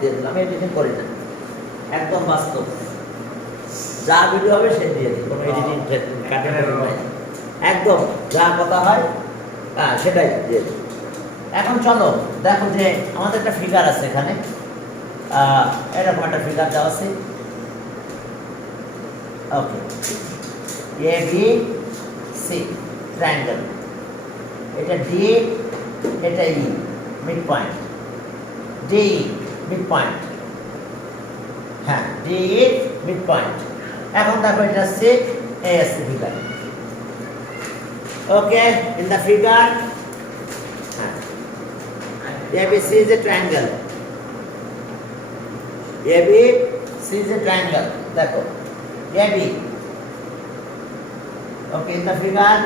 দিয়ে দিলাম, আমি এডিটিং করি না, একদম বাস্তব যা ভিডিও হবে সে দিয়ে দিই, কোনো এডিটিং কাটে নাই, একদম যা কথা হয় সেটাই দিয়ে দিই। এখন চলো দেখো যে আমাদের একটা ফিগার আছে এখানে, এরকম একটা ফিগার দেওয়া আছে, okay, A B C triangle, এটা ডি, এটা E, mid point, D mid point, হ্যাঁ ডি মিড পয়েন্ট। এখন দেখো এটা হচ্ছে S figure, okay, in the figure ABC is a triangle, ABC is a triangle, দেখো AB, okay, in the figure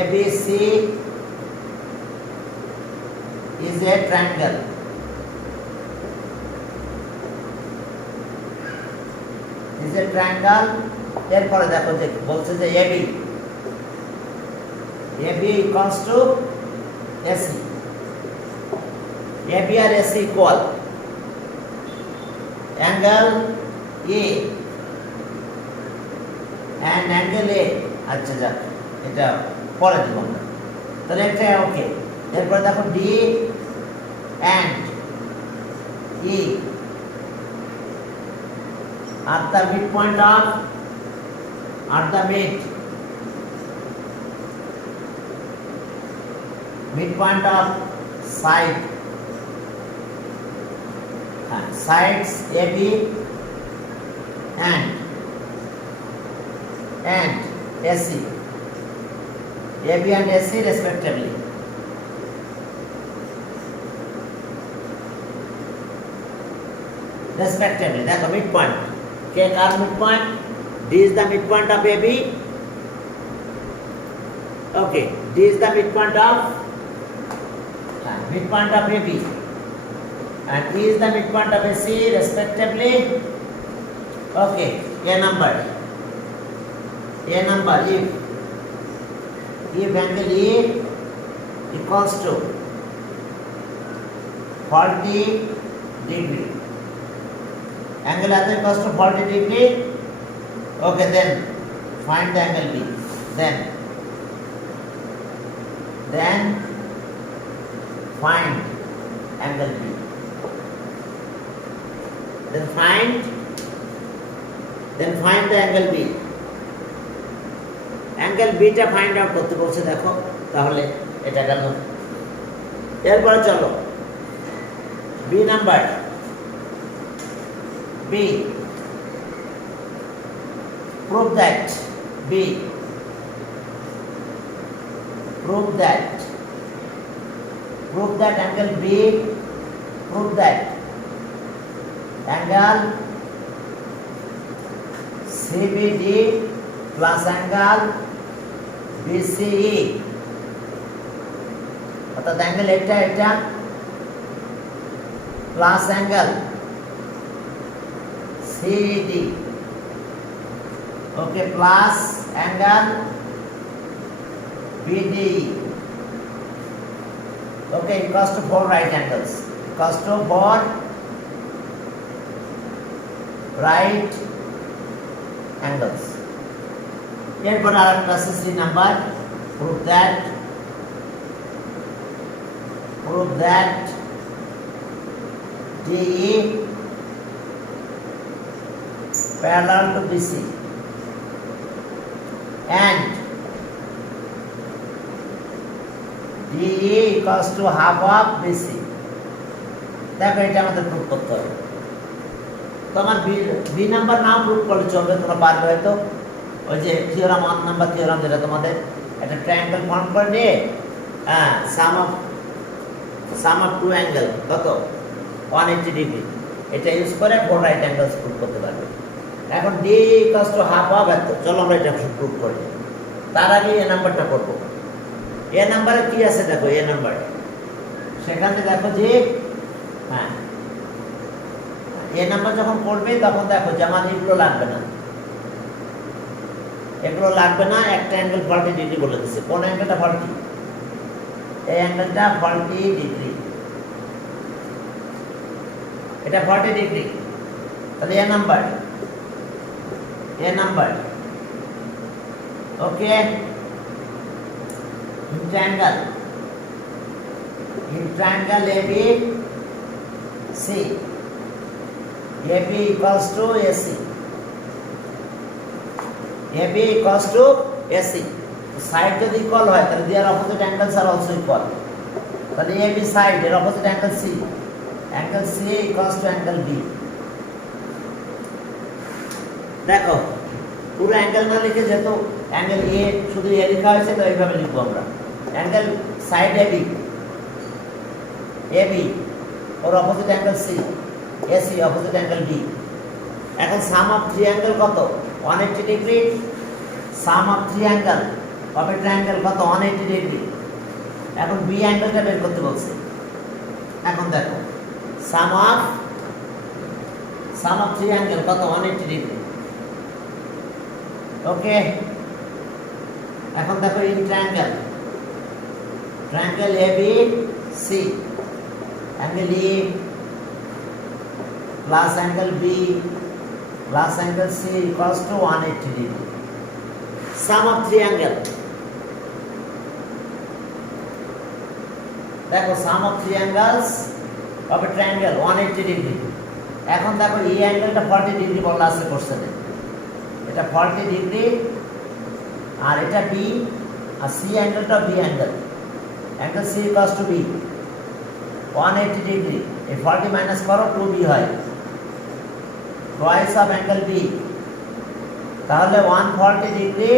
ABC is a triangle, এরপরে দেখো যে বলছে যে AB equals to AC, AB R AC equal, angle A and angle A, আচ্ছা যাক এটা পরে দেব আমরা, তাহলে এটা ওকে। এরপর দেখো D and E at the midpoint of midpoint of sides AB and AC, AB and AC respectively, দেখো midpoint, K car midpoint, D is the midpoint of AB, okay, D is the midpoint of AB and E is the midpoint of AC respectively, okay. A number if angle E equals to 40 degree, angle A equals to 40 degree, okay, then find the angle B, then find angle B, then find the angle B, angle beta find out করতে বলছে, দেখো তাহলে এটা গেল। এরপরে চলো B number, B prove that angle B, prove that angle CBD plus angle BCE, অর্থাৎ angle এটা plus angle CD, okay, plus angle BDE, okay, equals to 4 right angles, এরপর আর একটা C number, prove that DE parallel to BC and DE equals to half of BC, দেখো এটা আমাদের proof করতে হবে। তোমার বি নাম্বার নাও প্রুফ করলে চলবে, তোমরা পারবে হয়তো, ওই যে থিওরাম 1 নাম্বার থিওরাম, যেটা তোমাদের একটা ট্রায়াঙ্গেল ফর্ম করে নিয়ে সাম অফ টু অ্যাঙ্গেল কত 180 ডিগ্রি, এটা ইউজ করে 4 রাইট অ্যাঙ্গেলস প্রুফ করতে পারবে। এখন D equals to half of এত, চলো আমরা এটা প্রুফ করি। তার আগে এ নাম্বারটা করব। এ নাম্বারে কি আছে দেখো, এ নাম্বার সেখানে দেখো যে এ নাম্বার যখন করবে তখন দেখো জামা এগুলো লাগবে না, এগুলো লাগবে না, একটা অ্যাঙ্গেল 40 ডিগ্রি বলে দিচ্ছে। কোন অ্যাঙ্গেলটা 40? এই অ্যাঙ্গেলটা 40 ডিগ্রি, এটা 40 ডিগ্রি। তাহলে A number, okay. in triangle AB C, AB equals to AC, AB equals to AC। Side যদি ইকুয়াল হয় তাহলে their opposite angles are also equal। তাহলে AB সাইড এর opposite angle C, angle C equals to angle B। দেখো পুরো angle না লিখে যেহেতু অ্যাঙ্গেল এ শুধু এ লেখা হয়েছে তো এইভাবে লিখবো আমরা। অ্যাঙ্গেল সাইড এবি ওর opposite angle C, AC opposite angle B. এখন সাম অফ থ্রি অ্যাঙ্গেল কত? 180 degree. Sum of three angle of a triangle কত? 180 ডিগ্রি। এখন বি অ্যাঙ্গেলটা বের করতে বলছে। এখন দেখো সাম অফ থ্রি অ্যাঙ্গেল কত? 180 ডিগ্রি, ওকে। এখন দেখো in triangle AB C, angle E plus angle B plus angle C equals to 180 degree. Sum of three angle, দেখো sum of three angles of a triangle 180 degree. এখন দেখো এই অ্যাঙ্গেলটা 40 degree বলা আছে কোশ্চেনে, এটা 40 ডিগ্রি আর এটা বি, আর সি অ্যাঙ্গেলটা B angle, angle C equals to B 180 degree. এই 40 মাইনাস করো 2b হয়, টুয়াইস অফ অ্যাঙ্গেল বি। তাহলে 140 ডিগ্রি,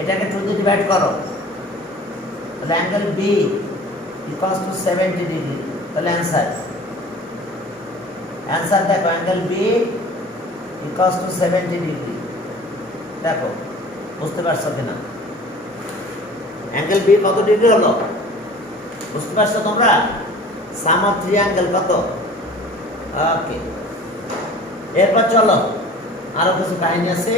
এটাকে 2 দিয়ে ডিভাইড করো, তাহলে angle B equals to 70 degree. তাহলে অ্যান্সার দেখো angle B equals to 70 degree. দেখো বুঝতে পারছো কিনা? অ্যাঙ্গেল বি কত ডিগ্রি হলো বুঝতে পারছো তোমরা? সাম অফ থ্রি অ্যাঙ্গেল কত? ওকে, এরপর চলো আরো কিছু কাহিনী আছে।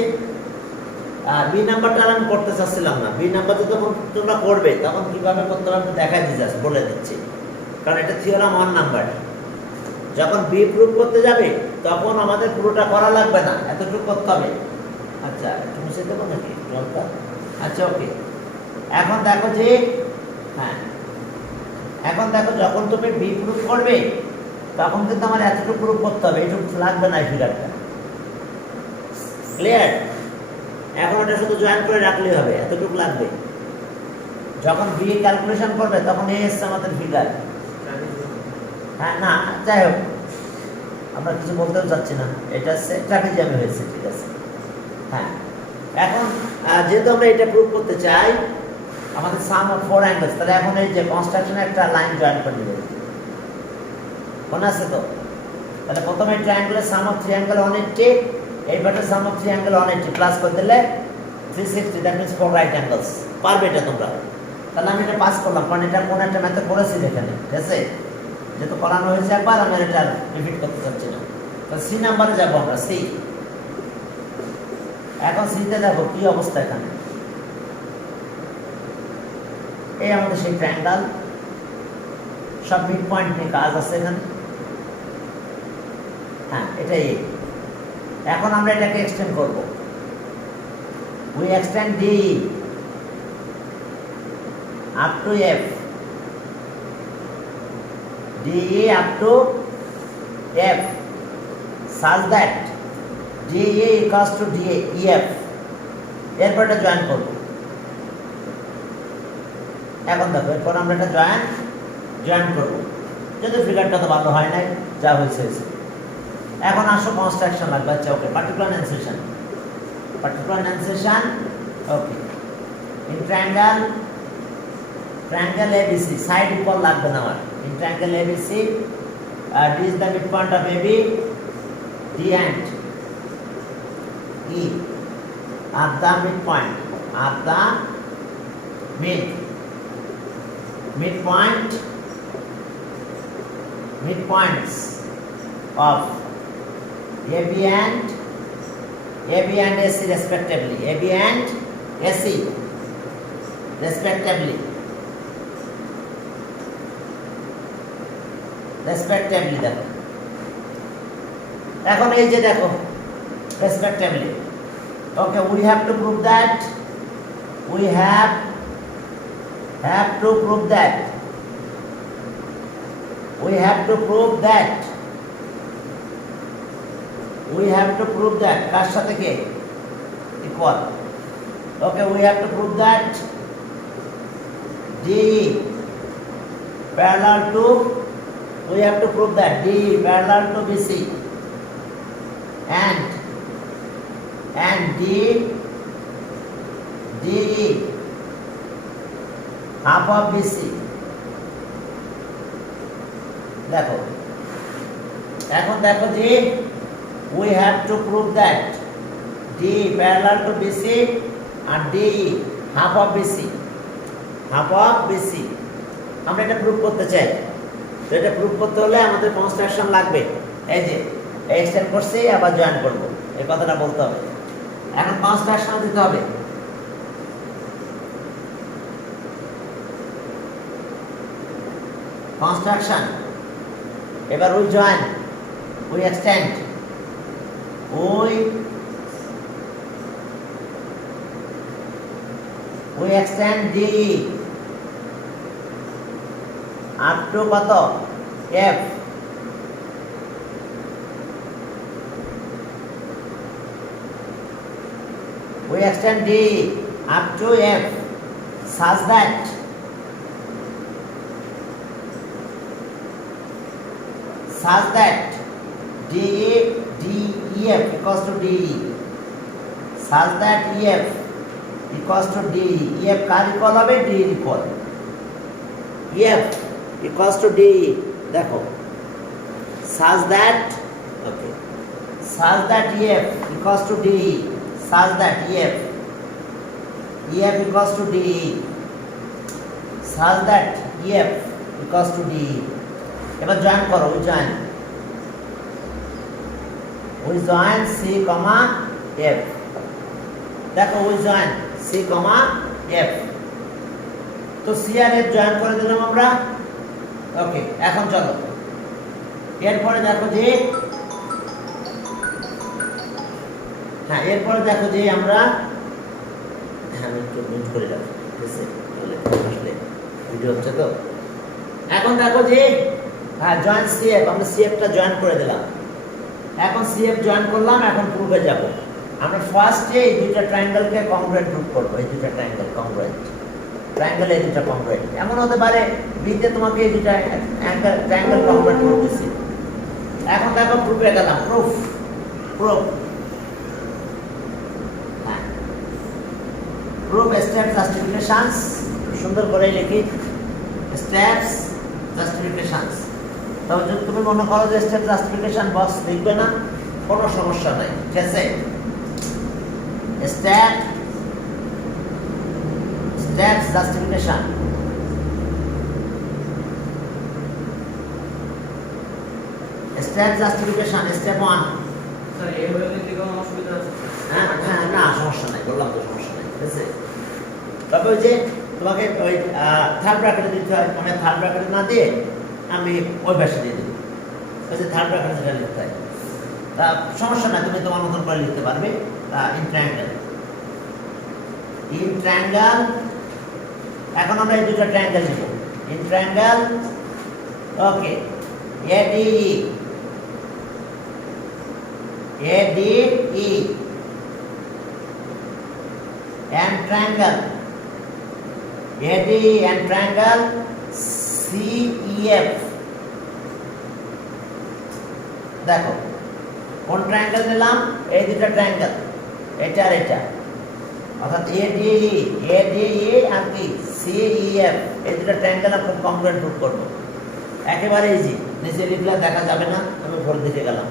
বি নাম্বারটা আমি করতে চাচ্ছিলাম না। বি নাম্বার যখন তোমরা করবে তখন কিভাবে করতে হবে দেখাই দিচ্ছি, বলে দিচ্ছি, কারণ এটা থিওরাম 1 নাম্বার। যখন বি প্রুভ করতে যাবে তখন আমাদের পুরোটা করা লাগবে না, এতটুকু করতে হবে। আচ্ছা একটু মুছে দেবো নাকি জলটা? আচ্ছা ওকে। এখন দেখো যে এখন দেখো যখন তুমি বি প্রুভ করবে তখন কিন্তু আমার এতটুকু প্রুভ করতে হবে, এটুকু লাগবে না এই ফিগারটা। ক্লিয়ার? এখন ওটা শুধু জয়েন করে রাখলেই হবে, এতটুকু লাগবে। যখন বি ক্যালকুলেশন করবে তখন এই এসছে আমাদের ফিগার। না যাই হোক, আমরা কিছু বলতেও চাচ্ছি না, এটা ট্রাপিজিয়ামে হয়েছে, ঠিক আছে। এখন যেহেতু আমরা এটা প্রুভ করতে চাই আমাদের সাম অফ 4 অ্যাঙ্গেলস, তাহলে এখন এই যে কনস্ট্রাকশনে একটা লাইন জয়েন করে দেব, মনে আছে তো? তাহলে প্রথমে ট্রায়াঙ্গেলের সাম অফ থ্রি অ্যাঙ্গেল 180, এইবারটা sum of three angle 180 plus করে দিলে 360, দ্যাট মিন্স 4 রাইট অ্যাঙ্গেলস। পারবে এটা তোমরা? তাহলে আমি এটা পাস করলাম, কারণ এটা কোন একটা ম্যাথড করেছি এখানে, ঠিক আছে? যেহেতু করানো হয়েছে একবার, আমি এটা রিপিট করতে চাচ্ছি না। তো সি নাম্বারে যাবো আমরা, সি। এখন সিতে দেখো কি অবস্থা। এখানে এই আমাদের সেই ট্রায়াঙ্গেল, সব মিড পয়েন্ট নিয়ে কাজ আছে এখানে। এটাই। এখন আমরা এটাকে এক্সটেন্ড করব। We extend D up to F, DE up to F such that DE equals to EF। এরপর এটা জয়েন করব। এখন দেখো এরপর আমরা এটা জয়েন করব। যদি ফিগারটা তো ভালো হয় নাই, যা হয়েছে। এখন আসো কনস্ট্রাকশন লাগবে। আচ্ছা ওকে, পার্টিকুলার এনসেশন, okay. In triangle ABC, side equal লাগবে না আমার। In triangle ABC, D is the midpoint of AB, D and E are the midpoint, midpoints of AB and AB and AC respectively. AB and AC respectively. Respectively দেখো এখন এই যে দেখো respectively. Okay, we have to prove that. We have to prove that. We have to prove that. We have to prove that. কার সাথে কে? Equal. Okay, we have to prove that DE parallel to, we have to prove that DE parallel to BC and DE half of BC. দেখো এখন দেখো যে we have to prove that DE parallel to BC and DE half of BC. Half of BC আমরা এটা proof করতে চাই। তো এটা প্রুফ করতে হলে আমাদের কনস্ট্রাকশন লাগবে। এই যে এক্সটেন্ড করছি আবার জয়েন করব, এই কথাটা বলতে হবে। এখন কনস্ট্রাকশন দিতে হবে। কনস্ট্রাকশন এবার we join, we extend, we extend DE up to কত F, we extend DE up to F such that DEF equals to DE, such that EF equals to DE. EF car equal হবে? DE এর equal. EF equals to DE দেখো such that, okay, such that EF equals to DE, such that EF equals to DE, such that EF equals to DE. এবার join করো, we join C, F. দেখো we join C, F. তো C আর F join করে দিলাম আমরা। ওকে, এখন চলো এরপরে দেখো যে এরপরে দেখো যে আমরা আমি একটু মিউট করে রাখি, ঠিক আছে? তাহলে আসলে ভিডিও হচ্ছে তো। এখন দেখো যে জয়েন CF, আমরা CF-টা জয়েন করে দিলাম। এখন CF জয়েন করলাম, এখন প্রুফে যাব। আমরা ফার্স্টে এই দুইটা ট্রায়াঙ্গেলকে কংগ্রুয়েন্ট প্রুফ করব। এই দুইটা ট্রায়াঙ্গেল কংগ্রুয়েন্ট, ট্রায়াঙ্গেল এই দুইটা কংগ্রুয়েন্ট। এমন হতে পারে বিতে তোমাকে এই দুইটা ট্রায়াঙ্গেল কংগ্রুয়েন্ট করতেছি। এখন দেখো প্রুফে গেলাম, প্রুফ স্টেপ জাস্টিফিকেশনস, সুন্দর করে লিখি স্টেপস জাস্টিফিকেশনস। তবে যদি তুমি মনে করো যে স্টেপ জাস্টিফিকেশন বক্স লিখবে না, কোনো সমস্যা নাই, ঠিক আছে? Steps justification, step justification, step 1। Sir এই হলে কি কোনো অসুবিধা আছে? হ্যাঁ, না সমস্যা নাই, বললাম তো সমস্যা নাই, ঠিক আছে? তবে ওই যে তোমাকে ওই থার্ড ব্র্যাকেটে দিতে হয়, আমি থার্ড ব্র্যাকেটে না দিয়ে আমি ওই ভাষা দিয়ে দেবো। ওই যে থার্ড ব্র্যাকেটে যেটা লিখতে হয়, তা সমস্যা নাই, তুমি তোমার মতন করে লিখতে পারবে। ইন ট্রায়াঙ্গেল, এখন আমরা এই দুটো ট্রায়াঙ্গেল নিব। In triangle, okay, ADE and triangle, ADE and triangle CEF। দেখো কোন ট্রায়াঙ্গেল নিলাম? এই দুটো ট্রায়াঙ্গেল, এটা আর এটা, অর্থাৎ ADE আর কি CEF, এই দুটো ট্রায়াঙ্গেল আমরা কংগ্রুয়েন্ট প্রুফ করব। একেবারে ইজি, নিচে লিখলে দেখা যাবে না, আমি ভোর দিকে গেলাম।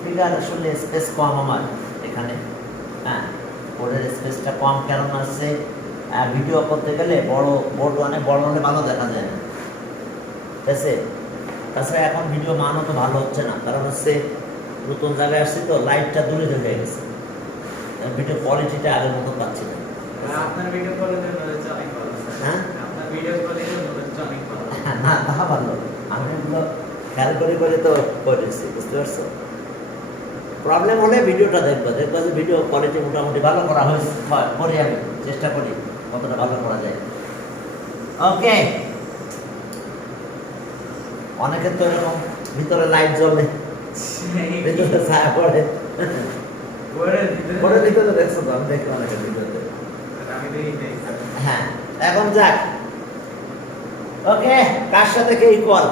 ফিগার আসলে স্পেস কম আমার এখানে, বোর্ডের স্পেসটা কম, কারণ আছে ভিডিও করতে গেলে বোর্ড অনেক বড় হলে ভালো দেখা যায় না, ঠিক আছে? তাছাড়া এখন ভিডিও মানও তো ভালো হচ্ছে না, কারণ হচ্ছে নতুন জায়গায় আসছি তো লাইটটা দূরে হয়ে গেছে, ভিডিও কোয়ালিটিটা আগের মতো পাচ্ছি না। আপনার ভিডিও কোয়ালিটি হচ্ছে অনেক ভালো স্যার। হ্যাঁ? আপনার ভিডিও কোয়ালিটি হচ্ছে অনেক ভালো। না তা ভালো, আমি এগুলো খেয়াল করে তো করেছি, বুঝতে পারছো? প্রবলেম হলে ভিডিওটা দেখবো যে ভিডিও কোয়ালিটি মোটামুটি ভালো করা হয়েছে, করি আমি চেষ্টা করি কতটা ভালো করা যায়। ওকে, অনেকের তো এরকম ভিতরে লাইট জ্বলে, ভিতরে ছায়া পড়ে, পরে ভিতরে দেখছো তো, আমি দেখি অনেকের ভিতরে। আমি দেখি নাই স্যার। হ্যাঁ, এখন যাক। ওকে, কার সাথে কে ইকুয়াল?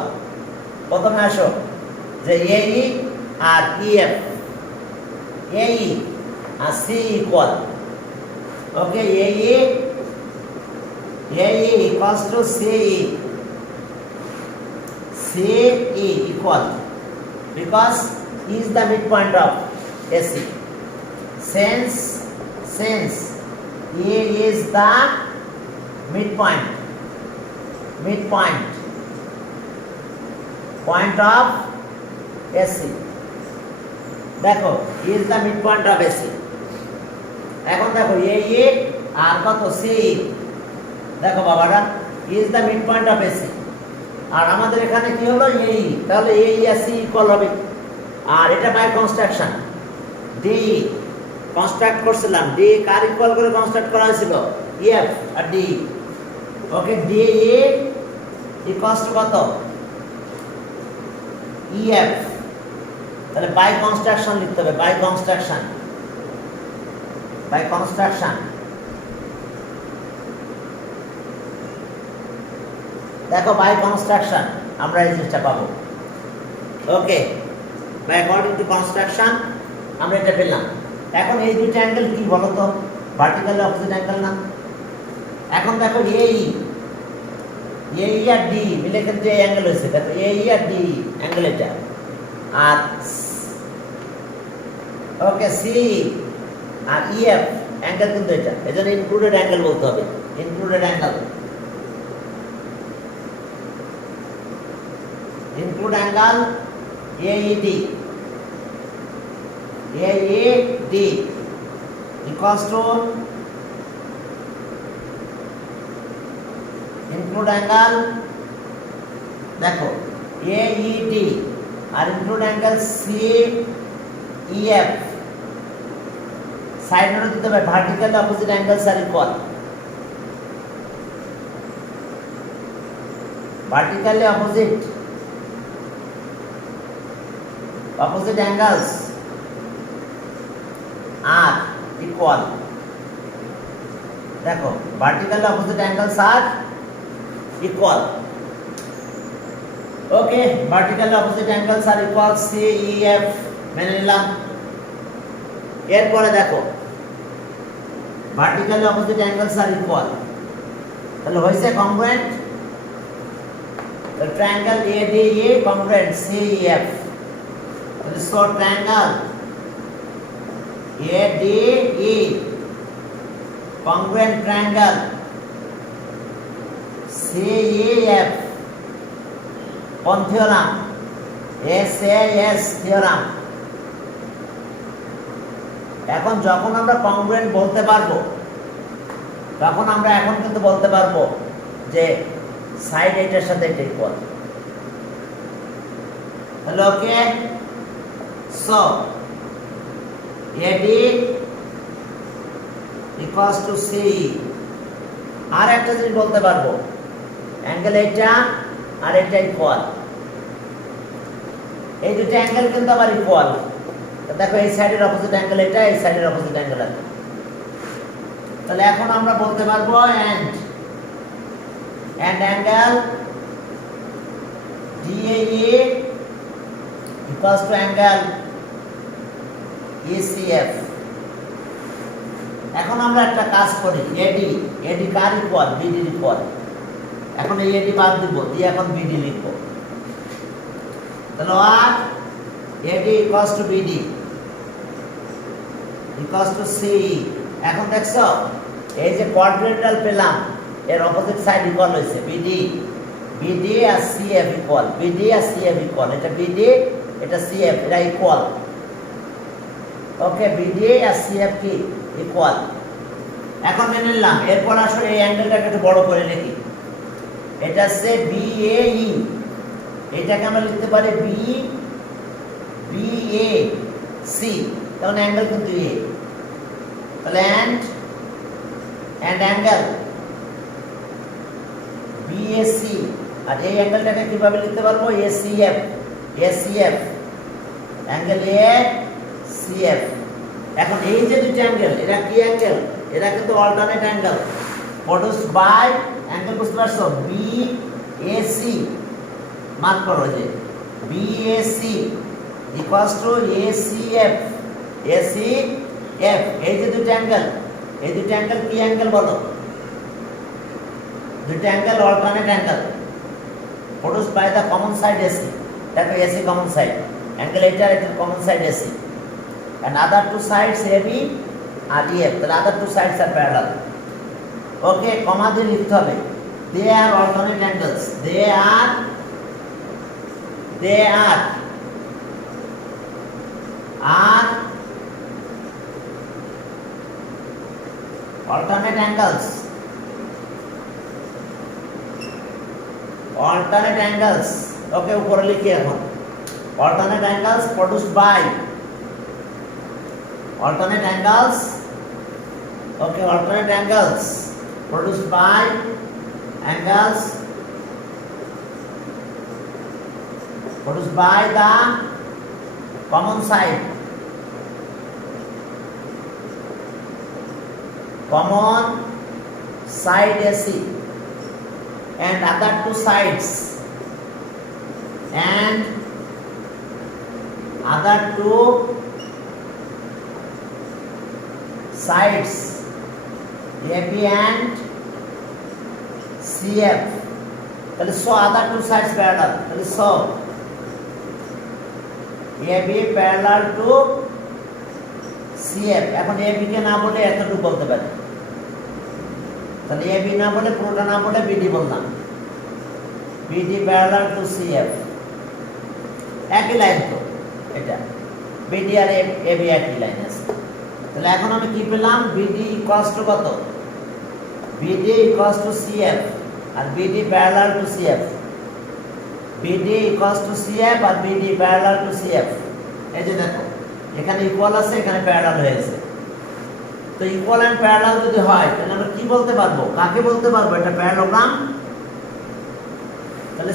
প্রথমে আসো যে এই আর ইএফ, এই আর সি ইকুয়াল। ওকে, এই equals to C equal because E is the midpoint of AC. Since A is the midpoint point of AC. দেখো E is the midpoint of AC. এখন দেখো A আর কত C, দেখো বাবারা E is the midpoint of AC. আর আমাদের এখানে কি হলো এই, তাহলে এই আর সি ইকুয়াল হবে। আর এটা বাই কনস্ট্রাকশন ডি কনস্ট্রাক্ট করছিলাম, ডি কার ইকুয়াল করে কনস্ট্রাক্ট করা হয়েছিল? এফ আর D. Okay, D A equals to কত? ইএফ। তাহলে বাই কনস্ট্রাকশন লিখতে হবে, বাই কনস্ট্রাকশন দেখো বাই কনস্ট্রাকশন আমরা এই জিনিসটা পাবো। Okay, by according to construction আমরা এটা পেলাম। এখন এই দুইটা অ্যাঙ্গেল কি বলো তো? ভার্টিক্যাল অপোজিট অ্যাঙ্গেল না? এখন দেখো এই আর ডি মিলে কিন্তু এই অ্যাঙ্গেল হয়েছে, দেখো এই আর ডি অ্যাঙ্গেল এটা। আর ওকে, সি আর ইএফ অ্যাঙ্গেল কিন্তু এটা, এজন্য ইনক্লুডেড অ্যাঙ্গেল বলতে হবে, included angle. Include angle AED equals to include angle, দেখো AED আর include angle CEF side note দিতে হবে, ভার্টিক্যাল অপোজিট অ্যাঙ্গেলস আর equal. Vertically opposite angles are equal. দেখো vertical opposite angles are equal. Okay, vertical opposite angles are equal, CEF মেনে নিলাম। এরপরে দেখো vertical opposite angles are equal, তাহলে হয়েছে congruent। The triangle ADE congruent CEF. So triangle ADE congruent triangle CEF কোন theorem? SAS theorem. এখন যখন আমরা কংগ্রুয়েন্ট বলতে পারবো, তখন আমরা এখন কিন্তু বলতে পারবো যে সাইড এইটার সাথে এটা ইকুয়াল। তাহলে ওকে, so AD equals to C। আর একটা জিনিস বলতে পারবো, অ্যাঙ্গেল এটা আর এটা ইকুয়াল, এই দুটো অ্যাঙ্গেল কিন্তু আবার ইকুয়াল। দেখো এই সাইডের অপোজিট অ্যাঙ্গেল এটা, এই সাইডের অপোজিট অ্যাঙ্গেল এটা। তাহলে এখন আমরা বলতে পারবো and angle DAE equals to angle ECF। এখন আমরা একটা কাজ করি, AD কার ইকুয়াল? BD equal. এখন এই AD বাদ দিব, দিয়ে এখন BD লিখব। তাহলে আর AD equals to BD equals to CE। এখন দেখছো এই যে কোয়াড্রেন্টাল পেলাম, এর অপোজিট সাইড ইকুয়াল হয়েছে, BD আর CF ইকুয়াল, BD আর CF ইকুয়াল। এটা BD, এটা CF, এটা ইকুয়াল। ওকে বিডিএ আর সিএফ কি ইকুয়াল। এখন মেনে নিলাম, এরপর আসলে এই অ্যাঙ্গেলটাকে একটু বড় করে লিখি। এটা হচ্ছে বিএই, এটাকে আমরা লিখতে পারি বিএসি, তখন অ্যাঙ্গেল কিন্তু এ, তাহলে অ্যান্ড অ্যাঙ্গেল বিএসি। আর এই অ্যাঙ্গেলটাকে কিভাবে লিখতে পারবো? ACF, ACF angle ACF. এখন এই যে দুটো অ্যাঙ্গেল, এরা কি অ্যাঙ্গেল? এরা কিন্তু alternate angle produced by angle, বুঝতে পারছো? বিএসি মার্ক করো, যে BAC equals to ACF, ACF. এই যে দুটো অ্যাঙ্গেল, এই দুটো অ্যাঙ্গেল কি অ্যাঙ্গেল বলো? দুটো angle alternate angle produced by the common side AC. দেখো AC common side, angle এটা এটার common side AC, and other two sides AB R EF, তাহলে other two sides are parallel. Okay, comma দিয়ে লিখতে হবে, they are alternate angles, they are alternate angles, alternate angles. Okay, উপরে লিখি এখন, alternate angles produced by, alternate angles, okay, alternate angles produced by angles produced by the common side, common side AC, and other two sides, and other two sides AB and CF. তাহলে so other two sides parallel, তাহলে so AB parallel to CF. এখন AB কে না বলে এতটুকু বলতে পারি, তাহলে AB না বলে, পুরোটা না বলে BD বললাম, BD parallel to CF, একই লাইন তো এটা, BD আর AB একই লাইন আছে। তাহলে এখন আমি কি পেলাম? BD ইকুয়ালস টু কত? BD ইকুয়ালস টু CF আর BD parallel to CF, BD equals to CF আর BD parallel to CF। এই যে দেখো, এখানে ইকুয়াল আছে, এখানে প্যারালাল হয়েছে। তো ইকুয়াল এন্ড প্যারালাল যদি হয়, তাহলে আমরা কি বলতে পারবো? কাকে বলতে পারবো? এটা প্যারালোগ্রাম। তাহলে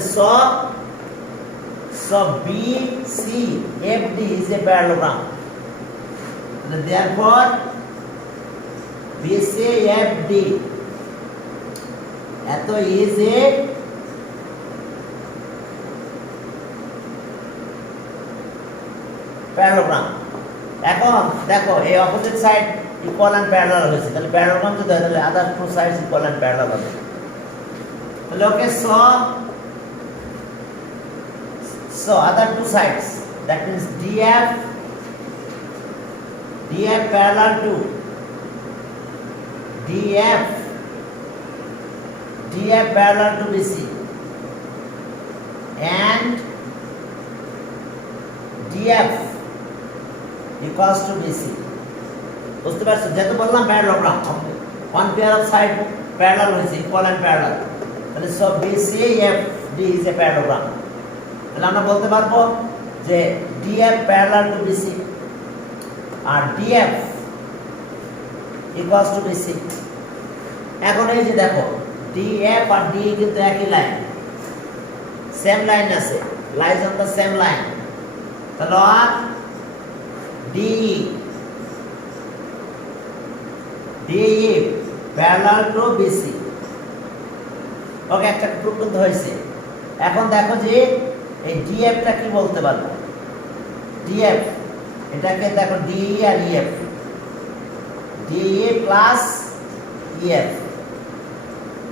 so BCFD is a parallelogram. Therefore BCFD এত is a প্যারালোগ্রাম। এখন দেখো, এই opposite side equal and parallel হয়েছে, তাহলে প্যারালোগ্রাম যদি হয়, তাহলে other two sides equal and parallel হবে। তাহলে ওকে, so other two sides, that means DF parallel to DF parallel to BC, and DF equals to BC. বুঝতে পারছো? যেহেতু বললাম parallelogram, one pair of side parallel হয়েছে, equal and parallel, তাহলে so BCFD is a parallelogram. তাহলে আমরা বলতে পারবো যে DF parallel to BC R DF equals to BC। এখন এই যে দেখো, DF আর DE কিন্তু একই লাইন, সেম লাইন আছে, lies on the same line. তাহলে আর DE parallel to BC। ওকে, একটা প্রুফ কিন্তু হয়েছে। এখন দেখো যে এই DF টা কি বলতে পারবো? DF এটাকে দেখো, DE আর EF, DE plus EF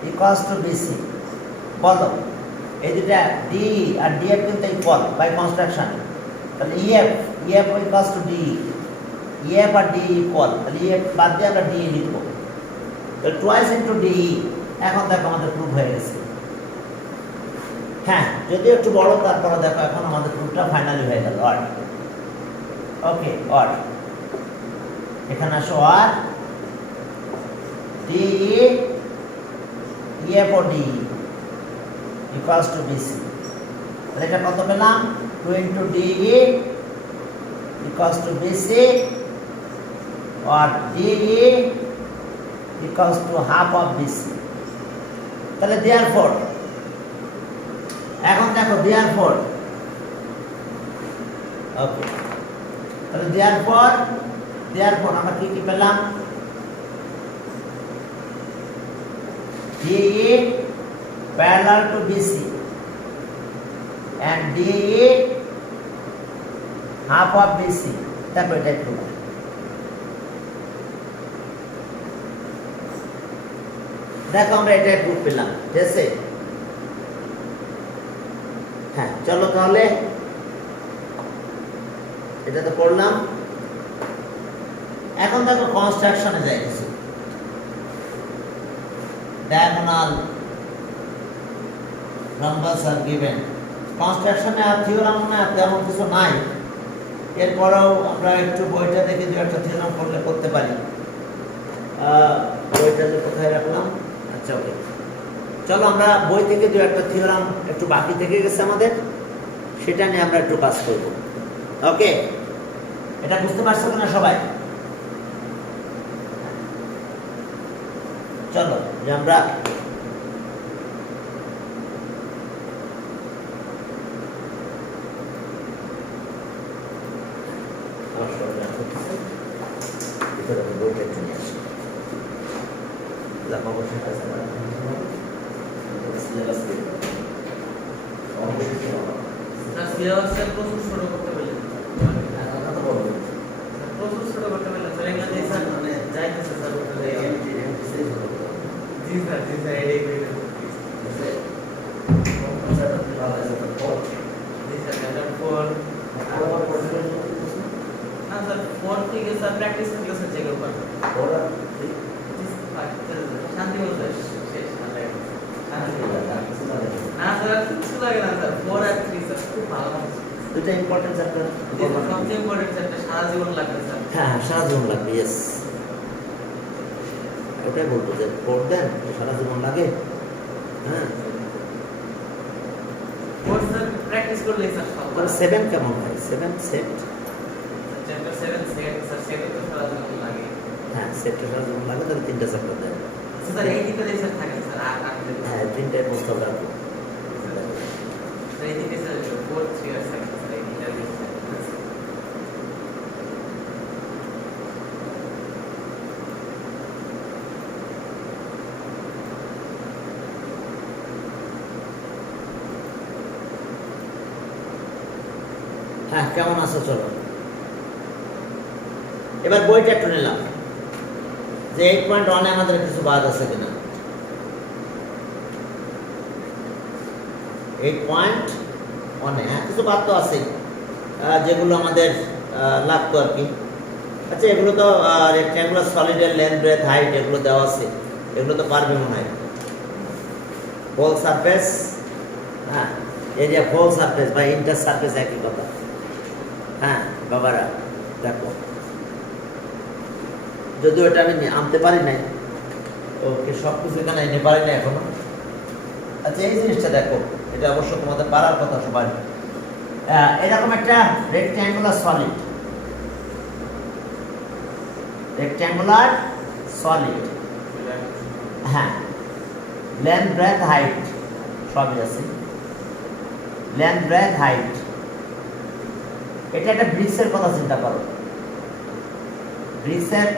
equals to BC। বলো, এই দুটা DE আর DF কিন্তু ইকুয়াল বাই কনস্ট্রাকশন, তাহলে EF equals to DE, EF আর DE ইকুয়াল, তাহলে EF বাদ দিয়ে আমরা DE লিখবো, তো টুয়াইস ইনটু DE। এখন দেখো আমাদের প্রুফ হয়ে গেছে। হ্যাঁ, যদি একটু বড়, তারপরে দেখো এখন আমাদের প্রুফটা ফাইনালি হয়ে গেল। ওকে, এখানে আসো আর ডি এফ ও ডি ইকুয়ালস টু বিসি। তাহলে এটা কত পেলাম? 2 into D equals to BC আর D equals to half of BC. তাহলে দেয়ারফর এখন দেখো দেয়ারফর ওকে, তাহলে দেয়ারফর আমরা কি কি পেলাম? DE parallel to BC and DE half of BC. তারপর এটা একটু দেখো আমরা এটা একটু পেলাম, ঠিক আছে? হ্যাঁ চলো তাহলে এটা তো করলাম। এখন দেখো কনস্ট্রাকশনে যাই কিছু। diagonal numbers are given. কনস্ট্রাকশনে আর থিওরাম না তেমন কিছু নাই, এরপরেও আমরা একটু বইটা দেখে দু একটা থিওরাম করলে করতে পারি। বইটা যে কোথায় রাখলাম? আচ্ছা ওকে, চলো আমরা বই থেকে দু একটা থিওরাম একটু বাকি থেকে গেছে আমাদের, সেটা নিয়ে আমরা একটু কাজ করব। ওকে, এটা বুঝতে পারছো কিনা সবাই? চলো যে আমরা প্রচুর ছোট করতে পারলেন, প্রচুর ছোট করতে পারলেন স্যার। এগুলো স্যার মানে যাইতেছে স্যার। জি স্যার, জি স্যার, এটাই করে দেবো। জি স্যার, চ্যাপ্টার 4 না স্যার, 4 থেকে স্যার প্র্যাকটিস থেকে স্যার চেক আউট করবেন। শান্তি বলতে শেষ না স্যার, কিছু লাগে না স্যার। 4 আর 3 স্যার খুব ভালো আছে। দুটো ইম্পর্টেন্ট চ্যাপ্টার, সবচেয়ে ইম্পর্টেন্ট চ্যাপ্টার, সারা জীবন লাগবে স্যার। হ্যাঁ সারা জীবন লাগবে, ইয়েস। ওটাই বলবো যে পড়বেন সারা জীবন লাগে। হ্যাঁ, কোর্স স্যার প্র্যাকটিস করলেই স্যার সব তাহলে 7 কেমন হয়? 7 set, chapter 7 set sir, set তো সারা জীবন লাগে। হ্যাঁ সেটটা সারা জীবন লাগে, তাহলে 3টা চ্যাপ্টার দেয়। স্যার এই দিকে স্যার থাকে স্যার, আর হ্যাঁ 3টায় প্রস্তাব রাখবো। স্যার এই দিকে স্যার 4 3 আর 7 স্যার এই দিকে হ্যাঁ কেমন আছো? চলো এবার বইটা একটু নিলাম যে 8.1 আমাদের কিছু বাদ আছে কিনা। 8.1 হ্যাঁ কিছু বাদ তো আছে, যেগুলো আমাদের লাগতো আর কি। আচ্ছা এগুলো তো রেক্ট্যাঙ্গুলার সলিডের লেন্থ ব্রেথ হাইট এগুলো দেওয়া আছে, এগুলো তো পারবে মনে হয়। হোল সারফেস, হ্যাঁ এরিয়া হোল সারফেস বা ইন্টার সারফেস একই কথা। হ্যাঁ বাবারা দেখো, যদিও এটা আমি আনতে পারি নাই, ওকে সব কিছু এখানে এনে পারি না এখনো। আচ্ছা এই জিনিসটা দেখো, এটা অবশ্য তোমাদের পারার কথা সবাই। এরকম একটা রেক্ট্যাঙ্গুলার সলিড, রেক্ট্যাঙ্গুলার সলিড, হ্যাঁ লেন্থ ব্রেথ হাইট সবই আছে। লেন্থ ব্রেথ হাইট, এটা একটা ব্রিক্সের কথা চিন্তা করো। ব্রিক্সের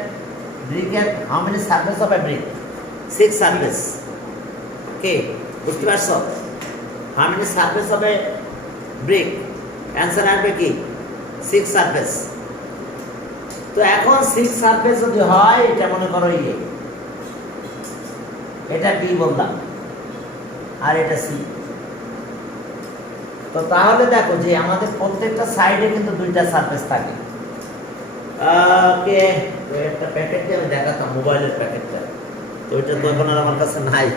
how many surface of a brick? 6 surface. কে বুঝতে পারছো? How many surface of a brick? Answer আসবে কি 6 সারফেস। তো এখন 6 সারফেস যদি হয়, এটা মনে করো এটা বি বললাম আর এটা সি। তো তাহলে দেখো যে আমাদের প্রত্যেকটা সাইডে কিন্তু 2টা সারফেস থাকে। ওকে, একটা প্যাকেট দিয়ে আমি দেখাতাম, মোবাইলের প্যাকেটটা, তো ওইটা তো এখন আর আমার কাছে নাই।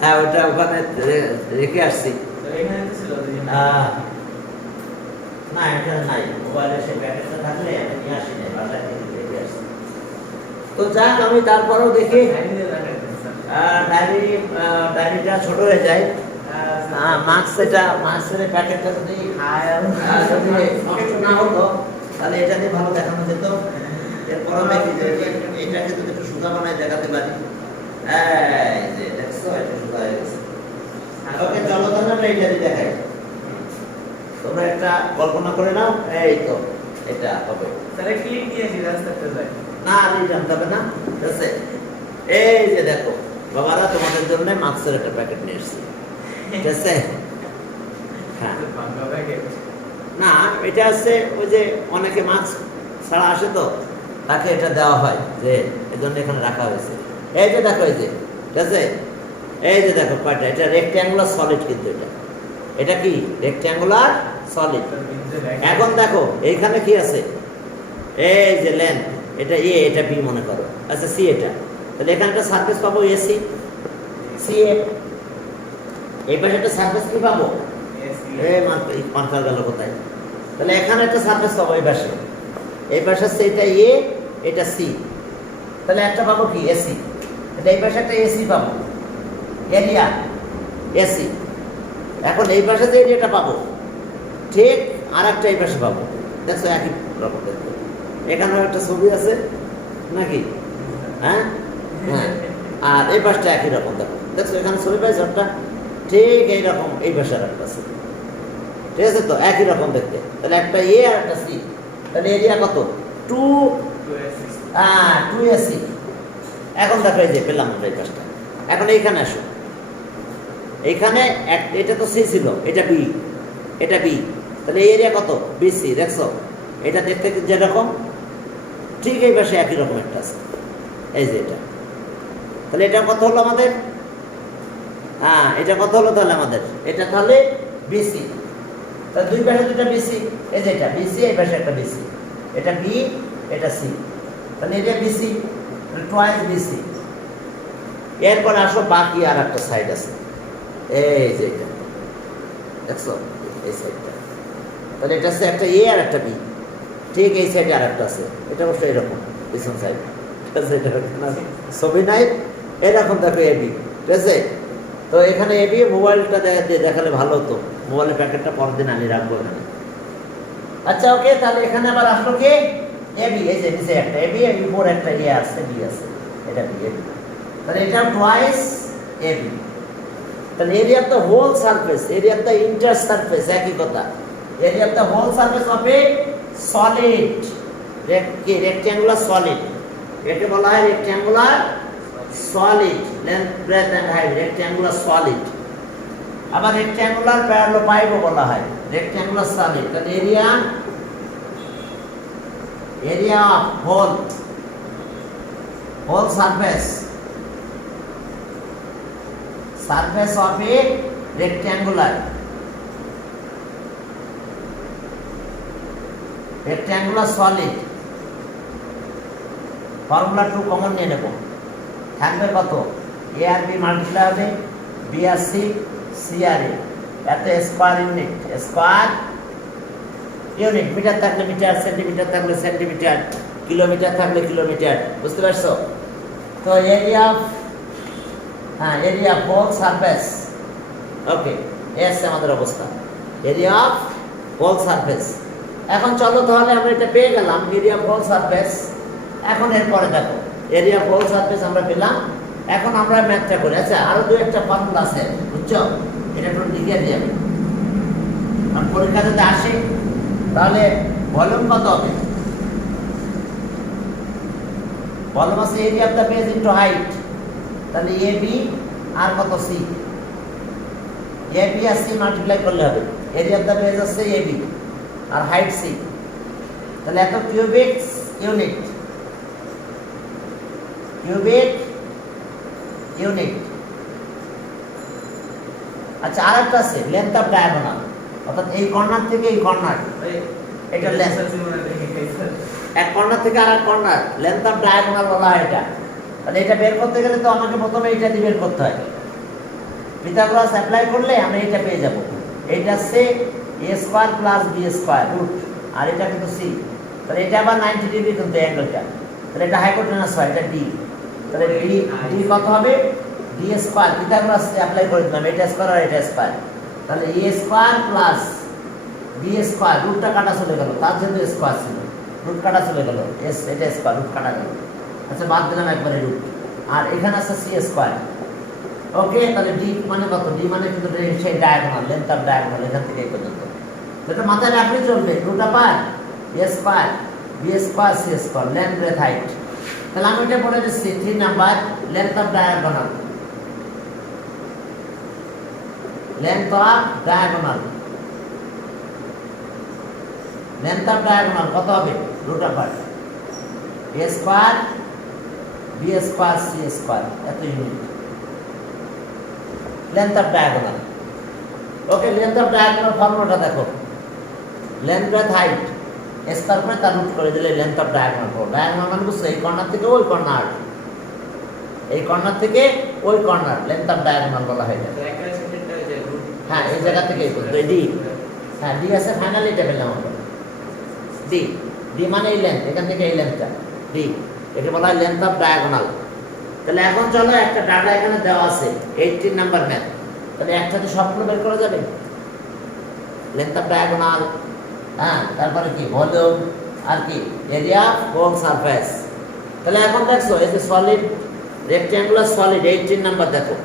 হ্যাঁ ওইটা ওখানে রেখে আসছি। না এটা নাই, মোবাইলের সেই প্যাকেটটা থাকলে আমি নিয়ে আসি না বাসায় থেকে। তো যাক আমি তারপরেও দেখি ডায়েরিতে দেখাইতেন স্যার ডায়েরিটা ছোট হয়ে যায়। মার্কসের প্যাকেটটা যদি যদি নষ্ট না হতো তাহলে এটা দিয়ে ভালো দেখানো যেত। এরপর দেখি যে এটাকে যদি একটু সুতা বানায় দেখাতে পারি। এই যে দেখছো এটা সুতা হয়ে গেছে। ওকে চলো তাহলে আমরা এটা দিয়ে দেখাই। তোমরা একটা কল্পনা করে নাও, এই তো এটা হবে। স্যার ক্লিক দিয়ে সিরাজ করতে যায় না আমি জানতে হবে না, ঠিক আছে? এই যে দেখো বাবারা তোমাদের জন্য মার্কসের একটা প্যাকেট নিয়ে এসেছি, ঠিক আছে? হ্যাঁ বাংলা ব্যাগে না এটা আছে ওই যে অনেকে মার্কস ছাড়া আসে তো তাকে এটা দেওয়া হয়, যে এই জন্য এখানে রাখা হয়েছে। এই যে দেখো এই যে, ঠিক আছে? এই যে দেখো কয়টা, এটা রেক্ট্যাঙ্গুলার সলিড, কিন্তু এটা কি রেক্ট্যাঙ্গুলার সলিড। এখন দেখো এইখানে কি আছে, এই যে লেন্থ, এটা এ, এটা বি মনে করো, আচ্ছা সি এটা, তাহলে এখানে একটা সারফেস পাবো এসি, সি এ। এই পাশে একটা সারফেস কি পাবো, এই মার্কার গেল কোথায়, তাহলে এখানে একটা সারফেস পাবো এই পাশে, এই পাশে হচ্ছে এটা এ, এটা সি, তাহলে একটা পাবো কি এসি, তাহলে এই পাশে একটা এসি পাবো, এরিয়া এসি। এখন এই পাশে যে এরিয়াটা পাবো, ঠিক আর একটা এই পাশে পাবো, দেখছো একই রকম দেখতে। এখানেও একটা ছবি আছে নাকি, হ্যাঁ হ্যাঁ, আর এই পাশটা একই রকম দেখো, দেখছো এখানে ছবি পাইছো একটা, ঠিক এইরকম এই পাশে আর একটা আছে, ঠিক আছে? তো একই রকম দেখতে, তাহলে একটা এ আর একটা সি, তাহলে এরিয়া কত, 2AC। এখন দেখো এই যে পেলাম আমরা এই পাশটা। এখন এইখানে আসো, এইখানে এটা তো সি ছিল, এটা বি, এটা বি, তাহলে এই এরিয়া কত, বিসি। দেখছো এটা দেখতে যেরকম, ঠিক এই পাশে একই রকম একটা আছে, এই যে এটা, তাহলে এটা কত হলো আমাদের, হ্যাঁ এটা কত হলো তাহলে আমাদের, এটা তাহলে বিসি। তাহলে দুই পাশে দুটা বিসি, এই যে এটা বিসি, এই পাশে একটা বিসি, এটা বি, এটা সি, তাহলে এটা বিসি, টুয়াইস বিসি। এরপর আসো বাকি আর একটা সাইড আছে, এই যে এটা, দেখছো এই সাইডটা, তাহলে এটা আছে একটা এ আর একটা বি, ঠিক এই সাইডে আর একটা আছে, এটা অবশ্য এরকম পিছন সাইড, ঠিক আছে? এটা ছবি নাই, এরকম দেখো এ বি, ঠিক আছে? তো এখানে এ বি, মোবাইলটা দিয়ে দেখালে ভালো হতো, মোবাইলের প্যাকেটটা পরের দিন আমি রাখবো এখানে। আচ্ছা ওকে, তাহলে এখানে আবার আসলো কে, এ বি, এই যে নিচে একটা এ বি, এর উপর একটা এ আছে, বি আছে, এটা বি, এ বি, তাহলে এটা টুয়াইস এ বি। তাহলে area of the whole surface, area of the inter surface, একই কথা, area of the whole surface of a solid, rectangular solid, একে বলা হয় rectangular solid, length breadth and height, rectangular solid. আবার rectangular প্যারালোপাইবও বলা হয়, রেক্ট্যাঙ্গুলার সলিড। তাহলে area of whole surface of a rectangular solid, formula 2 common নিয়ে নেব, থাকবে কত, এ আর বি মাল্টিপ্লাই হবে, বি আর সি, সি আর এ, এত স্কয়ার ইউনিট, মিটার থাকলে মিটার, সেন্টিমিটার থাকলে সেন্টিমিটার, কিলোমিটার থাকলে কিলোমিটার, বুঝতে পারছো? তো area of whole surface, okay, এস আমাদের অবস্থা, এরিয়া অফ হোল সারফেস। এখন চলো তাহলে আমরা এটা পেয়ে গেলাম, এরিয়া অফ হোল সারফেস। এখন এরপরে দেখো এরিয়া অফ হোল সারফেস আমরা পেলাম, এখন আমরা ম্যাথটা করি। আচ্ছা আরো দুই একটা ফর্মুলা আছে, বুঝছো? এটা একটু লিখে দিই আমি, কারণ পরীক্ষা যদি আসে তাহলে ভলিউম কত হবে, ভলিউম আছে area of the base into height, তাহলে এ বি আর কত সি, এ বি আর সি মাল্টিপ্লাই করলে হবে, এরিয়া অফ দ্য বেস আছে A B R height C, তাহলে এত কিউবিক ইউনিট। আচ্ছা আর একটা আছে লেন্থ অফ ডায়াগোনাল, অর্থাৎ এই কর্নার থেকে এই কর্নার, এটা লেন্থ, এক কর্নার থেকে আরেক কর্নার, লেন্থ অফ ডায়াগোনাল বলা হয় এটা। তাহলে এটা বের করতে গেলে তো আমাকে প্রথমে এইটা দিয়ে বের করতে হয়, পিথাগোরাস অ্যাপ্লাই করলে আমরা এটা পেয়ে যাব, এইটা সে A square plus B square root, আর এটা কিন্তু সি, তাহলে এটা আবার 90 ডিগ্রি কিন্তু অ্যাঙ্গেলটা, তাহলে এটা হাইপোটেনাস হয়, এটা ডি। তাহলে ডি ডি কত হবে? ডি স্কয়ার, পিথাগোরাস অ্যাপ্লাই করে দিলাম, এটা স্কয়ার আর এটা স্কয়ার। তাহলে এ স্কয়ার প্লাস বি স্কয়ার, রুটটা কাটা চলে গেল, তার যেহেতু স্কয়ার ছিল রুট কাটা চলে গেল, এস এটা স্কয়ার, রুট কাটা গেল। আচ্ছা বাদ দিলাম একবারে রুট, আর এখানে আছে সি স্কয়ার। ওকে, তাহলে ডি মানে কত? ডি মানে কিন্তু সেই ডায়াগোনাল, লেন্থ অফ ডায়াগোনাল এখান থেকে এই পর্যন্ত। এটা মাথায় রাখলে চলবে, রুট আপার A square B square C square, length breadth height. তাহলে আমি এটা বলে দিচ্ছি 3 number, length of diagonal, length of diagonal, length of diagonal কত হবে? রুট আপার A square B square C square, এত unit length of diagonal. Okay, length of diagonal ফর্মুলাটা দেখো, লেন্থ ব্রেথ হাইট স্কয়ার করে তার রুট করে দিলে লেন্থ অফ ডায়াগোনাল পাবো। ডায়াগোনাল মানে বুঝছো এই কর্নার থেকে ওই কর্নার, এই কর্নার থেকে ওই কর্নার, লেন্থ অফ ডায়াগোনাল বলা হয়। হ্যাঁ, এই জায়গা থেকে এই পর্যন্ত ডি। হ্যাঁ, ডি আছে, ফাইনালি এটা পেলাম আমরা ডি। ডি মানে এই লেন্থ, এখান থেকে এই লেন্থটা ডি, একে বলা হয় লেন্থ অফ ডায়াগোনাল। তাহলে এখন চলো একটা ডাটা এখানে দেওয়া আছে 18 নাম্বার ম্যাথ, তাহলে একসাথে সবগুলো বের করা যাবে। লেন্থ অফ ডায়াগোনাল, হ্যাঁ, তারপরে কি ভলিউম, আর কি এরিয়া অফ হোল সারফেস। তাহলে এখন দেখছো এই যে সলিড রেক্ট্যাঙ্গুলার সলিড 18 নাম্বার দেখো,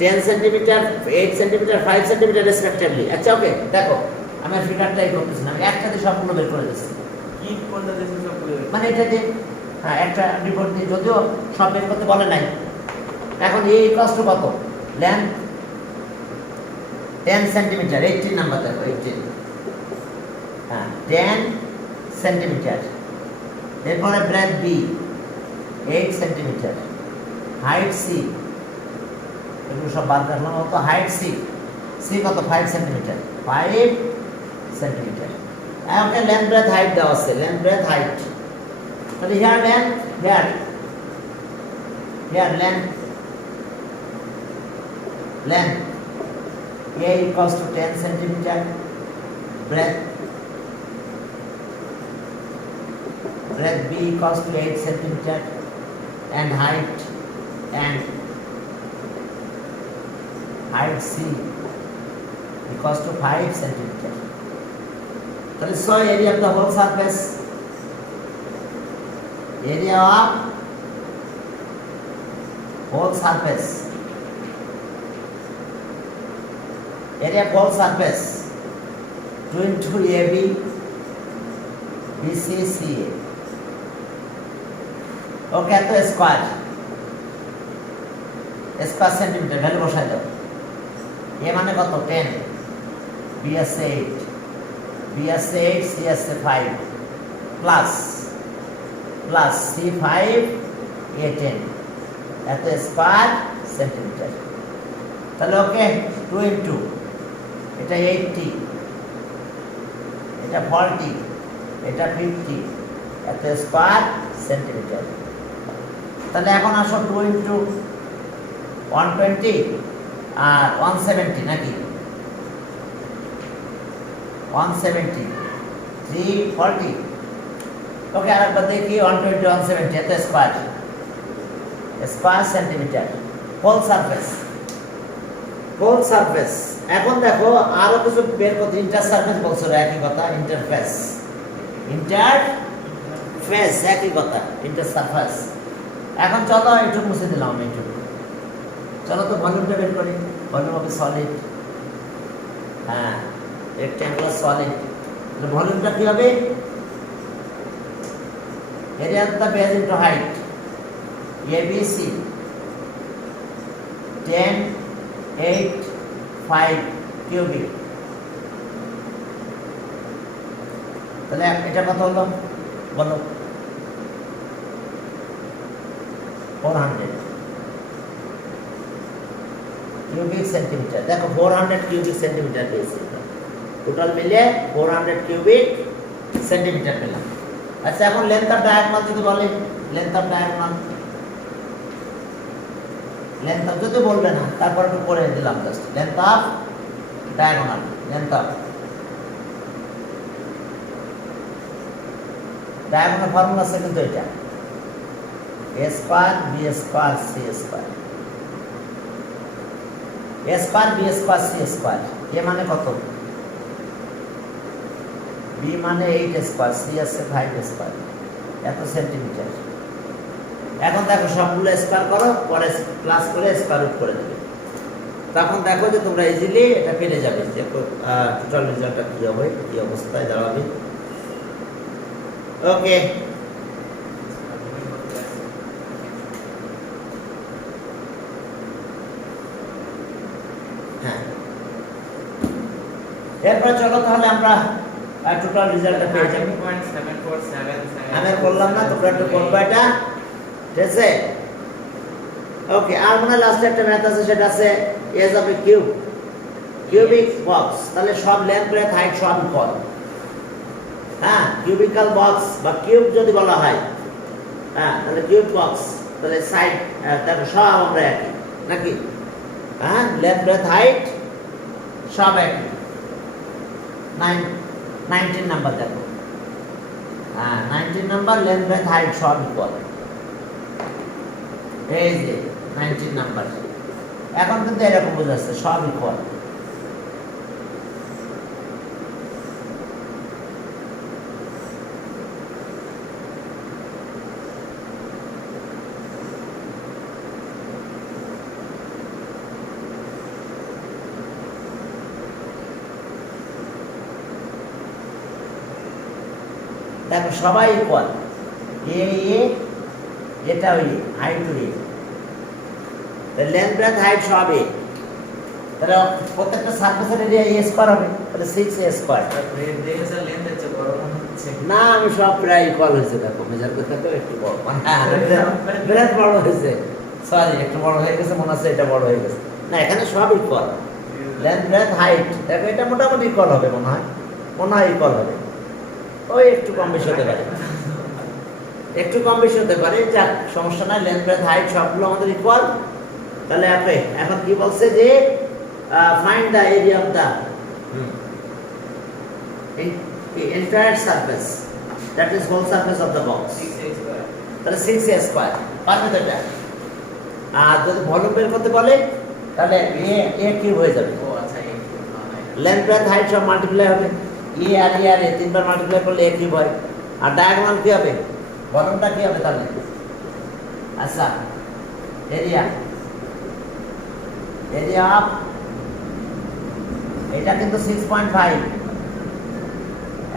10 সেন্টিমিটার, 8 সেন্টিমিটার, 5 সেন্টিমিটার রেসপেক্টিভলি। আচ্ছা ওকে, দেখো আমি ফিগারটাই করতেছি না, আমি একসাথে সবগুলো বের করে দিচ্ছি। কি কোনটা দেশে সবগুলো? মানে এটা যে হ্যাঁ একটা রিপোর্ট দিয়ে, যদিও সব বের করতে বলে নাই। এখন এই কষ্ট কত? লেন্থ 10 সেন্টিমিটার, 18 নাম্বার দেখো, 18, হ্যাঁ 10 সেন্টিমিটার। এরপরে breadth B 8 centimetre, height C, এগুলো সব বাদ রাখলাম। তো হাইট সি, সি কত? 5 সেন্টিমিটার, 5 সেন্টিমিটার। ওকে, লেন্থ ব্রেথ হাইট দেওয়া আছে, লেন্থ ব্রেথ হাইট। তাহলে here length, here length, length A equals to 10 centimeter, breadth B equals to 8 centimeter, and height C equals to 5 centimeter. That is so area of the whole surface, area of whole surface, area of whole surface 2 into AB BC CA. Okay, তো square centimetre value বসাই দাও। এ মানে কত? 10, B আছে 8, B আছে 8, C আছে 5, plus C 5, এ 10, এত square centimetre. তাহলে ওকে, 2 ইন্টু এটা 80, এটা 40, এটা 50, এত স্কয়ার সেন্টিমিটার। তাহলে এখন আসো 2 ইন্টু 120 আর 170 নাকি? 170, 340। ওকে, আরেকবার দেখি 120 170 এত স্কয়ার সেন্টিমিটার। Whole surface. এখন দেখো আরো কিছু বের করতে, ইন্টার সারফেস বলছো, একই কথা, ইন্টারফেস একই কথা, ইন্টার সারফেস। এখন চলো এইটুকু মুছে দিলাম, এইটুকু। চলো তো ভলিউমটা বের করি। ভলিউম হবে সলিড, হ্যাঁ রেক্ট্যাঙ্গুলার সলিড। ভলিউমটা কি হবে? Area of the base into height, ABC 10, 8, 5 cubic. তাহলে এটা কত হলো বলো? 400 কিউবিক সেন্টিমিটার। দেখো 400 কিউবিক সেন্টিমিটার পেয়েছি, টোটাল মিলে 400 কিউবিক সেন্টিমিটার পেলাম। আচ্ছা, এখন লেন্থ অফ ডায়াগোনাল যদি বলে, length of diagonal, length of যদি বলবে না, তারপর একটু করে দিলাম just length of diagonal, length of diagonal formula আছে কিন্তু এটা a square b square c square a square b square c square এ মানে কত b মানে 8 স্কয়ার c আছে 5 স্কয়ার এত সেন্টিমিটার এখন দেখো সবগুলো স্কয়ার করো পরে প্লাস করে স্কয়ার রুট করে দেবে তখন দেখো যে তোমরা ইজিলি এটা পেয়ে যাবে যে টোটাল রেজাল্টটা কি হবে কি অবস্থায় দাঁড়াবে ওকে হ্যাঁ এরপর চলো তাহলে আমরা টোটাল রেজাল্টটা পেয়ে যাবো 7.747 আমি আর বললাম না তোমরা একটু করবে এটা ঠিক আছে ওকে আর মানে লাস্টে একটা ম্যাথ আছে সেটা আছে edge of a cube cubic box তাহলে সব লেন্থ ব্রেথ হাইট সব ইকুয়াল হ্যাঁ কিউবিক্যাল বক্স বা কিউব যদি বলা হয় হ্যাঁ তাহলে কিউব বক্স তাহলে সাইড দেখো সব আমরা একই নাকি হ্যাঁ লেন্থ ব্রেথ হাইট সব একই 19 নাম্বার দেখো হ্যাঁ 19 নাম্বার লেন্থ ব্রেথ হাইট সব ইকুয়াল এই যে 19 নাম্বার এখন কিন্তু এরকম বোঝাচ্ছে সব ইকুয়াল দেখো সবাই ইকুয়াল এ এটা ওই হাইট এ লেন্থ ব্রেথ হাইট সব এ তাহলে প্রত্যেকটা সারফেসের এরিয়া এ স্কয়ার হবে তাহলে 6 এ স্কয়ার দেখে লেন্থ হচ্ছে বড় হচ্ছে না আমি সব প্রায় ইকুয়াল হয়েছে দেখো মেজার করতে তো একটু বড় ব্রেথ বড় হয়েছে সরি একটু বড় হয়ে গেছে মনে আছে এটা বড় হয়ে গেছে না এখানে সব ইকুয়াল লেন্থ ব্রেথ হাইট দেখো এটা মোটামুটি ইকুয়াল হবে মনে হয় ইকুয়াল হবে ওই একটু কম বেশি হতে পারে একটু কম বেশি হতে পারে যাক সমস্যা নাই লেন্থ ব্রেথ হাইট সবগুলো আমাদের ইকুয়াল তাহলে এখন কি বলছে যে find the area of the entire surface that is whole surface of the box 6 square তাহলে 6 স্কয়ার পারবে তো এটা আর যদি ভলিউম বের করতে বলে তাহলে এ কিউব হয়ে যাবে ও আচ্ছা এই লেন্থ ব্রেথ হাইট সব মাল্টিপ্লাই হবে এ আর এ তিনবার মাল্টিপ্লাই করলে এ কিউব হয় আর ডায়াগোনাল কি হবে ভলিউমটা কি হবে তাহলে আচ্ছা এরিয়া অফ এটা কিন্তু 6.5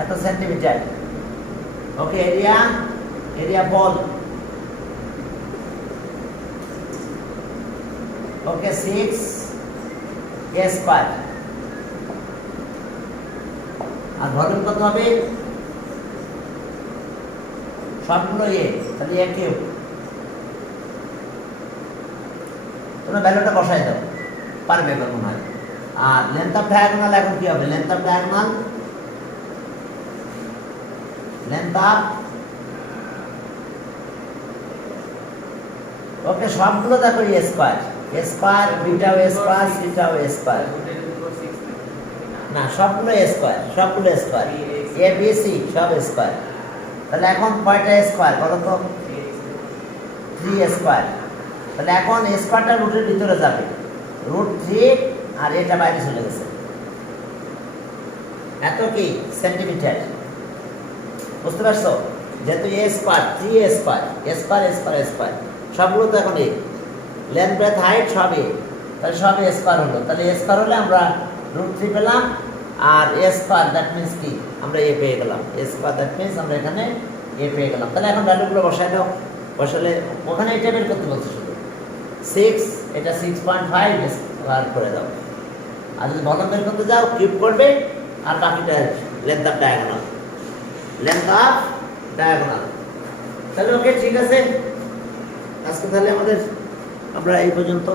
এত সেন্টিমিটার ওকে এরিয়া বল ওকে 6 এ স্কয়ার আর ভলিউম কত হবে সবগুলো এ তাহলে এ কিউব তোমরা ভ্যালুটা বসাই দাও পারবে এবার মনে হয় আর লেন্থ অফ ডায়াগোনাল এখন কি হবে লেন্থ অফ ডায়াগোনাল ওকে সবগুলো দেখো এ স্কয়ার বিটাও এ স্কয়ার সিটাও এ স্কয়ার না সবগুলো স্কয়ার এ বি সি সব স্কয়ার তাহলে এখন কয়টা স্কয়ার বলো তো 3 স্কয়ার তাহলে এখন স্কয়ারটা রুটের ভিতরে যাবে √3 আর এটা বাইরে চলে গেছে এত কি সেন্টিমিটার বুঝতে পারছো যেহেতু এ স্কয়ার 3 স্কয়ার সবগুলো তো এখন এ লেন্থ ব্রেথ হাইট সব এ তাহলে সব এ স্কয়ার হলো তাহলে এ স্কয়ার হলে আমরা √3 পেলাম আর এ স্কয়ার দ্যাট মিন্স কি আমরা এ পেয়ে গেলাম এ স্কয়ার দ্যাট মিন্স আমরা এখানে এ পেয়ে গেলাম তাহলে এখন ভ্যালুগুলো বসাই দাও বসালে ওখানে এটা বের করতে বলছে শুধু 6 এটা 6.5 স্কয়ার করে দাও আর যদি ভলিউম বের করতে যাও কিউব করবে আর বাকিটা লেন্থ অফ ডায়াগোনাল তাহলে ওকে ঠিক আছে আজকে তাহলে আমরা এই পর্যন্ত